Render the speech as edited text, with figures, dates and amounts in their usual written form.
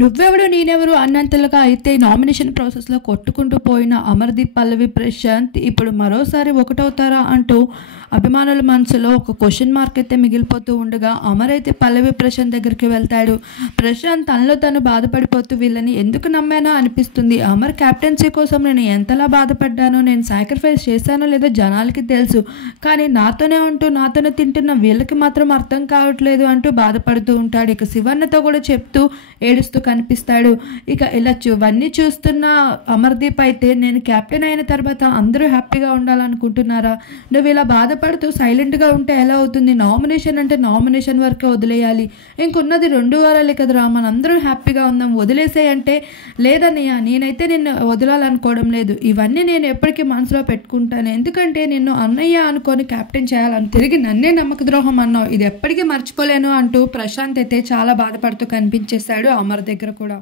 నువ్వెవడు నేనెవరు అన్నంతలుగా అయితే నామినేషన్ ప్రాసెస్లో కొట్టుకుంటూ పోయిన అమర్దీప్, పల్లవి, ప్రశాంత్ ఇప్పుడు మరోసారి ఒకటవుతారా అంటూ అభిమానుల మనసులో ఒక క్వశ్చన్ మార్క్ అయితే మిగిలిపోతూ ఉండగా అమర్ అయితే పల్లవి, ప్రశాంత్ దగ్గరికి వెళ్తాడు. ప్రశాంత్ తనలో తను బాధపడిపోతూ వీళ్ళని ఎందుకు నమ్మానో అనిపిస్తుంది. అమర్ క్యాప్టెన్సీ కోసం నేను ఎంతలా బాధపడ్డానో, నేను సాక్రిఫైస్ చేశానో లేదో జనాలకి తెలుసు, కానీ నాతోనే ఉంటూ నాతోనే తింటున్న వీళ్ళకి మాత్రం అర్థం కావట్లేదు అంటూ బాధపడుతూ ఉంటాడు. ఇక శివన్నతో కూడా చెప్తూ ఏడుస్తూ కనిపిస్తాడు. ఇక ఇలా ఇవన్నీ చూస్తున్న అమర్దీప్ అయితే నేను కెప్టెన్ అయిన తర్వాత అందరూ హ్యాపీగా ఉండాలనుకుంటున్నారా? నువ్వు ఇలా బాధపడుతూ సైలెంట్గా ఉంటే ఎలా అవుతుంది? నామినేషన్ అంటే నామినేషన్ వరకే వదిలేయాలి, ఇంకున్నది 2 వారాలే కదరా, మనందరూ హ్యాపీగా ఉందాం, వదిలేసేయంటే లేదన్నయ్య నేనైతే నిన్ను వదలాలనుకోవడం లేదు, ఇవన్నీ నేను ఎప్పటికీ మనసులో పెట్టుకుంటాను, ఎందుకంటే నిన్ను అన్నయ్య అనుకొని కెప్టెన్ చేయాలని తిరిగి నన్నే నమ్మక ద్రోహం అన్నావు, ఇది ఎప్పటికీ మర్చిపోలేను అంటూ ప్రశాంత్ అయితే చాలా బాధపడుతూ కనిపించేశాడు అమర్ దగ్గర కూడా.